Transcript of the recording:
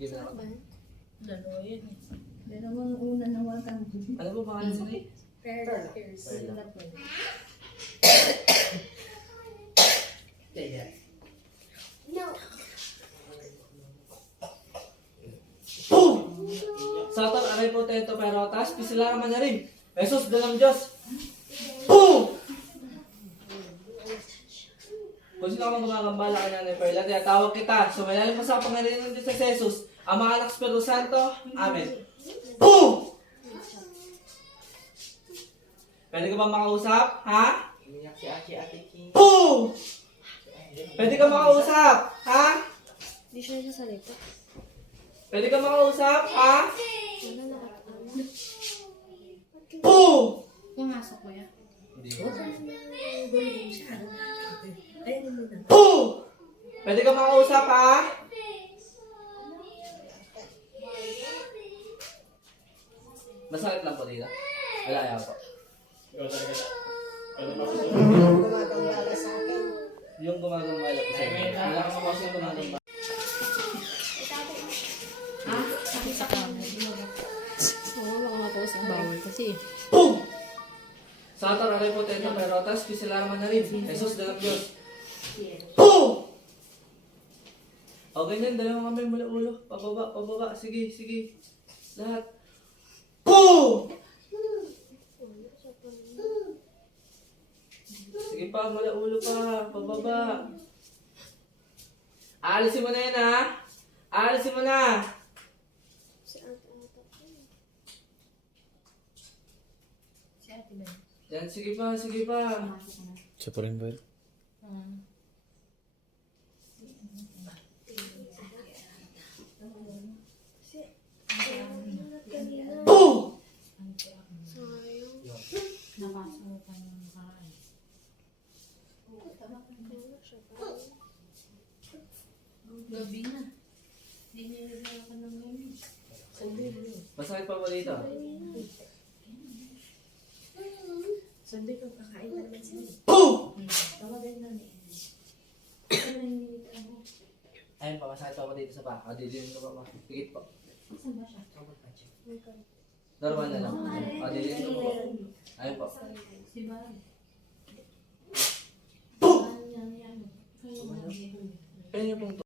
Give na ako. Dalawa yun eh. Dalawang una na wakang. Ano ba pangalan sila eh? Perla. Perla. Kaya. Boom! Satan, aray po tento pero taas, pisila naman na rin. Jesus, dalang Diyos. Boom! Kung sino ka magagambala ka na ni Perla, tiyatawag kita. Sumalalim mo sa Panginoon ng Diyos sa Jesus, ang mga anak Espiritu Santo. Amen. Boom! Pwede ka ba makausap? Ha? Umiyak si Ate King. Boom! Pwede ka makausap? Ha? Hindi siya nagsasalita. Pwede ka makausap? Ha? Wala na Boom! pumasok ko yan. Hindi Ayun muna. Boom! Pwede ka makausap, ha? Masakit lang po dito. Wala, ayaw po. Gumagambala sa akin. Yung gumagambala po sa inyo. Wala ka mamas yung gumagambala. Ha? Sakit sa kamo. Oo, baka mapost ang bawal kasi. Boom! Satan, aray po tento pero tas, pisila naman na rin. Jesus, dalang Diyos. Boom! O ganyan, dalawang kamay mula ulo. Pababa, pababa. Sige, sige. Lahat. Boom! Sige pa, mula ulo pa. Pababa. Aalisin mo na yan, ha? Aalisin mo na. Si ate ata. Si Ate Ben. Yan, sige pa, sige pa. Pumasok na. Siya pa rin ba? Boom! Sayang. Napasok ka ng bahay. Gabi na. Hindi niya ka ng gabi. Masakit pa ba dito? Sabi ko, kakain na naman sila. Boom! Tawagan na ni Ayun pa, masakit pa ba dito sa paa? Didilin ko pa ma. Higit po. Saan ba siya? Normal na lang. Didilin ko po. Ayun po. Si Baray. Boom! Ano yan? Kayo ba? Kaya niyo pong